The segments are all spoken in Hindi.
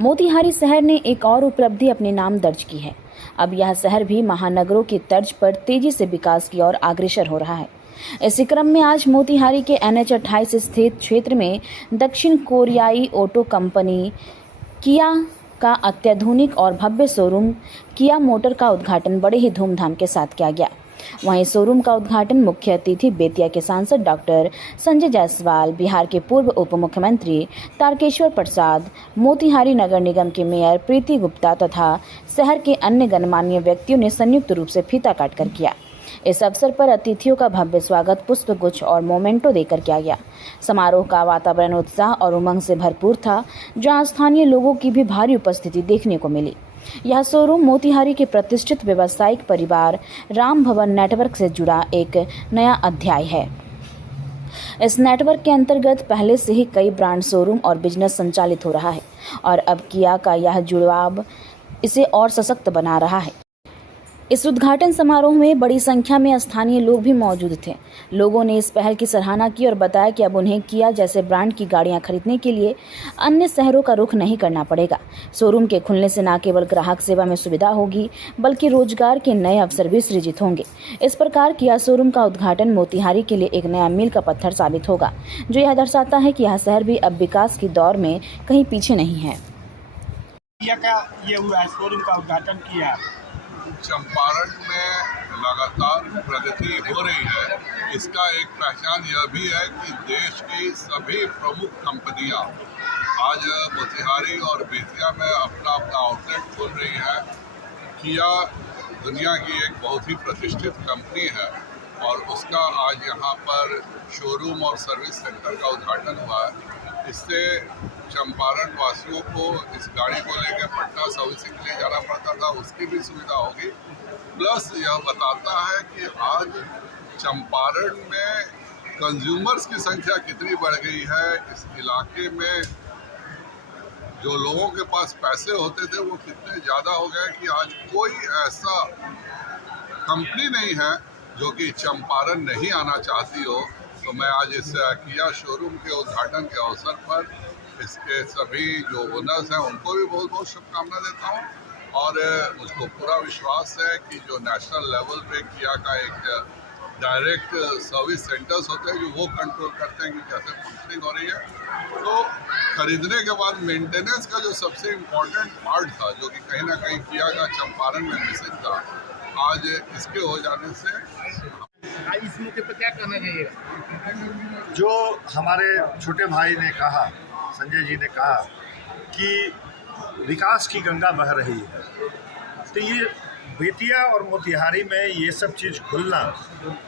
मोतिहारी शहर ने एक और उपलब्धि अपने नाम दर्ज की है। अब यह शहर भी महानगरों की तर्ज पर तेजी से विकास की ओर अग्रसर हो रहा है। इसी क्रम में आज मोतिहारी के NH 28 स्थित क्षेत्र में दक्षिण कोरियाई ऑटो कंपनी किया का अत्याधुनिक और भव्य शोरूम किया मोटर का उद्घाटन बड़े ही धूमधाम के साथ किया गया। वहीं शोरूम का उद्घाटन मुख्य अतिथि बेतिया के सांसद डॉक्टर संजय जायसवाल, बिहार के पूर्व उप मुख्यमंत्री तारकेश्वर प्रसाद, मोतिहारी नगर निगम के मेयर प्रीति गुप्ता तथा शहर के अन्य गणमान्य व्यक्तियों ने संयुक्त रूप से फीता काटकर किया। इस अवसर पर अतिथियों का भव्य स्वागत पुष्प गुच्छ और मोमेंटो देकर किया गया। समारोह का वातावरण उत्साह और उमंग से भरपूर था, जहां स्थानीय लोगों की भी भारी उपस्थिति देखने को मिली। यह शोरूम मोतिहारी के प्रतिष्ठित व्यावसायिक परिवार राम भवन नेटवर्क से जुड़ा एक नया अध्याय है। इस नेटवर्क के अंतर्गत पहले से ही कई ब्रांड शोरूम और बिजनेस संचालित हो रहा है और अब किया का यह जुड़ाव इसे और सशक्त बना रहा है। इस उद्घाटन समारोह में बड़ी संख्या में स्थानीय लोग भी मौजूद थे। लोगों ने इस पहल की सराहना की और बताया कि अब उन्हें किया जैसे ब्रांड की गाड़ियां खरीदने के लिए अन्य शहरों का रुख नहीं करना पड़ेगा। शोरूम के खुलने से न केवल ग्राहक सेवा में सुविधा होगी, बल्कि रोजगार के नए अवसर भी सृजित होंगे। इस प्रकार किया शोरूम का उद्घाटन मोतिहारी के लिए एक नया मील का पत्थर साबित होगा, जो यह दर्शाता है कि यह शहर भी अब विकास की दौर में कहीं पीछे नहीं है। शोरूम का उद्घाटन किया। चंपारण में लगातार प्रगति हो रही है। इसका एक पहचान यह भी है कि देश की सभी प्रमुख कंपनियां आज मोतिहारी और बेतिया में अपना आउटलेट खोल रही है। किया दुनिया की एक बहुत ही प्रतिष्ठित कंपनी है और उसका आज यहाँ पर शोरूम और सर्विस सेंटर का उद्घाटन हुआ है। इससे चंपारण वासियों को इस गाड़ी को लेकर पटना सर्विसिंग के लिए जाना पड़ता था, उसकी भी सुविधा होगी। प्लस यह बताता है कि आज चंपारण में कंज्यूमर्स की संख्या कितनी बढ़ गई है। इस इलाके में जो लोगों के पास पैसे होते थे वो कितने ज़्यादा हो गए कि आज कोई ऐसा कंपनी नहीं है जो कि चंपारण नहीं आना चाहती हो। तो मैं आज इस किया शोरूम के उद्घाटन के अवसर पर इसके सभी जो ओनर्स हैं उनको भी बहुत बहुत शुभकामना देता हूं और मुझको पूरा विश्वास है कि जो नेशनल लेवल पे किया का एक डायरेक्ट सर्विस सेंटर्स होते हैं जो वो कंट्रोल करते हैं कि कैसे फंक्शनिंग हो रही है। तो खरीदने के बाद मेंटेनेंस का जो सबसे इम्पोर्टेंट पार्ट था, जो कि कहीं ना कहीं किया का चंपारण में मिसिंग था, आज इसके हो जाने से इस मौके पर क्या कहना चाहिए? जो हमारे छोटे भाई ने कहा, संजय जी ने कहा कि विकास की गंगा बह रही है, तो ये बेतिया और मोतिहारी में ये सब चीज़ खुलना,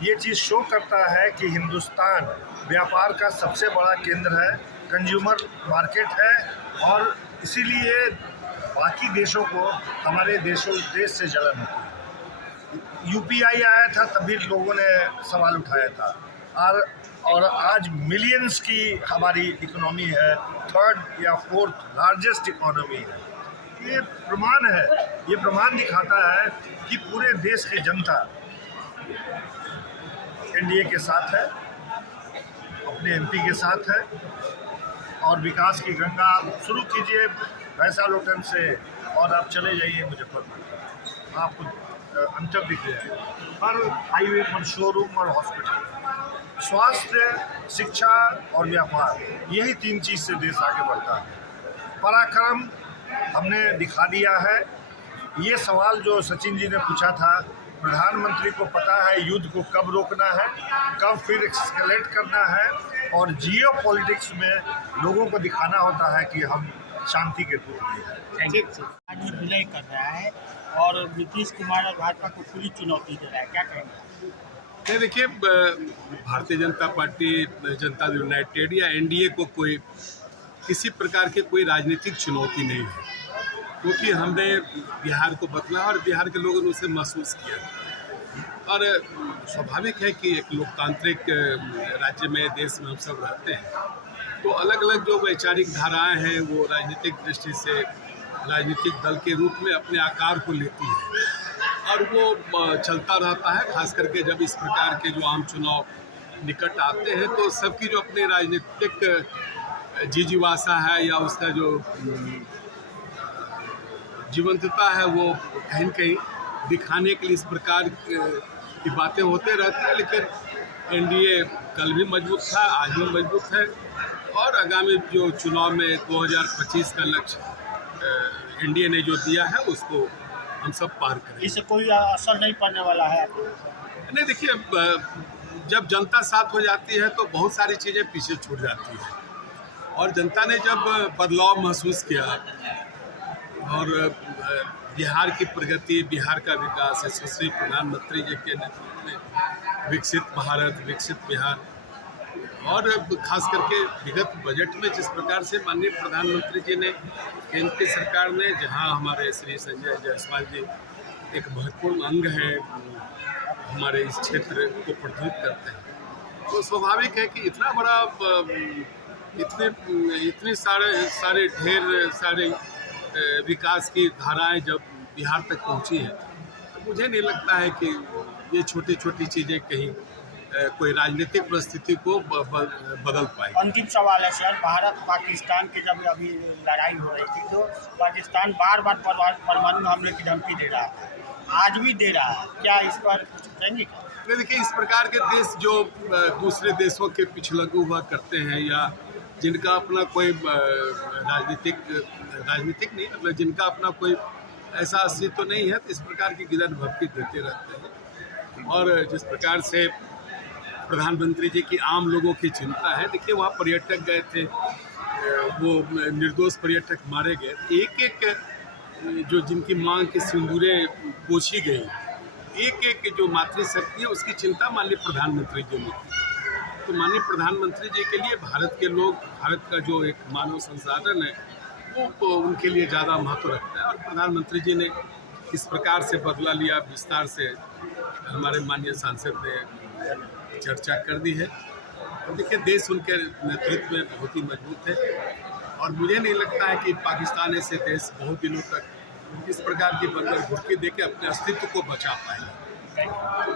ये चीज़ शो करता है कि हिंदुस्तान व्यापार का सबसे बड़ा केंद्र है, कंज्यूमर मार्केट है और इसीलिए बाकी देशों को हमारे देश से जलन होती है। UPI आया था तभी लोगों ने सवाल उठाया था और आज मिलियंस की हमारी इकोनॉमी है, थर्ड या फोर्थ लार्जेस्ट इकोनॉमी है। ये प्रमाण है, ये प्रमाण दिखाता है कि पूरे देश की जनता NDA के साथ है, अपने MP के साथ है और विकास की गंगा आप शुरू कीजिए भैंसालोटन से और आप चले जाइए मुजफ्फरपुर, आपको अंतर दिख जाएगा। हर हाईवे पर शोरूम और हॉस्पिटल, स्वास्थ्य, शिक्षा और व्यापार, यही 3 चीज़ से देश आगे बढ़ता है। पराक्रम हमने दिखा दिया है। ये सवाल जो सचिन जी ने पूछा था, प्रधानमंत्री को पता है युद्ध को कब रोकना है, कब फिर एक्सकेलेट करना है और जियो पॉलिटिक्स में लोगों को दिखाना होता है कि हम शांति के दूत हैं। आज विलय कर रहा है और नीतीश कुमार और भाजपा को पूरी चुनौती दे रहा है, क्या कहेंगे? देखिए, भारतीय जनता पार्टी, जनता यूनाइटेड या NDA को कोई किसी प्रकार की कोई राजनीतिक चुनौती नहीं है, क्योंकि हमने बिहार को बदला और बिहार के लोगों ने उसे महसूस किया। और स्वाभाविक है कि एक लोकतांत्रिक राज्य में, देश में हम सब रहते हैं, तो अलग अलग जो वैचारिक धाराएं हैं वो राजनीतिक दृष्टि से राजनीतिक दल के रूप में अपने आकार को लेती है और वो चलता रहता है। खास करके जब इस प्रकार के जो आम चुनाव निकट आते हैं तो सबकी जो अपनी राजनीतिक जिजीवासा है या उसका जो जीवंतता है वो कहीं न कहीं दिखाने के लिए इस प्रकार की बातें होते रहती हैं। लेकिन एनडीए कल भी मजबूत था, आज भी मजबूत है और आगामी जो चुनाव में 2025 का लक्ष्य एनडीए ने जो दिया है उसको हम सब पार करेंगे। इससे कोई असर नहीं पड़ने वाला है? नहीं, देखिए, जब जनता साथ हो जाती है तो बहुत सारी चीज़ें पीछे छूट जाती हैं और जनता ने जब बदलाव महसूस किया और बिहार की प्रगति, बिहार का विकास, यशस्वी प्रधानमंत्री जी के नेतृत्व में विकसित भारत, विकसित बिहार और खास करके विगत बजट में जिस प्रकार से माननीय प्रधानमंत्री जी ने, केंद्र की सरकार ने, जहां हमारे श्री संजय जायसवाल जी एक महत्वपूर्ण अंग है हमारे इस क्षेत्र को प्रतिनिधित्व करते हैं, तो स्वाभाविक है कि इतना बड़ा इतने सारे ढेर सारे विकास की धाराएं जब बिहार तक पहुंची हैं तो मुझे नहीं लगता है कि ये छोटी छोटी चीज़ें कहीं कोई राजनीतिक परिस्थिति को बदल पाए। अंतिम सवाल है सर, भारत पाकिस्तान की जब अभी लड़ाई हो रही थी तो पाकिस्तान बार बार परमाणु हमले की धमकी दे रहा है, आज भी दे रहा है, क्या इस पर कुछ कहेंगे? देखिए, इस प्रकार के देश जो दूसरे देशों के पिछलग्गू हुआ करते हैं या जिनका अपना कोई राजनीतिक नहीं, मतलब जिनका अपना कोई ऐसा अस्तित्व तो नहीं है, तो इस प्रकार की गिरद भक्ति देते रहते हैं। और जिस प्रकार से प्रधानमंत्री जी की आम लोगों की चिंता है, देखिए वहाँ पर्यटक गए थे, वो निर्दोष पर्यटक मारे गए, एक एक जो जिनकी मांग की सिंदूरें पोछी गई, एक एक जो मातृशक्ति है उसकी चिंता माननीय प्रधानमंत्री जी ने की। तो माननीय प्रधानमंत्री जी के लिए भारत के लोग, भारत का जो एक मानव संसाधन है वो उनके लिए ज़्यादा महत्व रखता है और प्रधानमंत्री जी ने किस प्रकार से बदला लिया, विस्तार से हमारे माननीय सांसद ने चर्चा कर दी है। और देखिए, देश उनके नेतृत्व में बहुत ही मजबूत है और मुझे नहीं लगता है कि पाकिस्तान ऐसे देश बहुत दिनों तक इस प्रकार की बंदर घुटकी देके अपने अस्तित्व को बचा पाएंगे।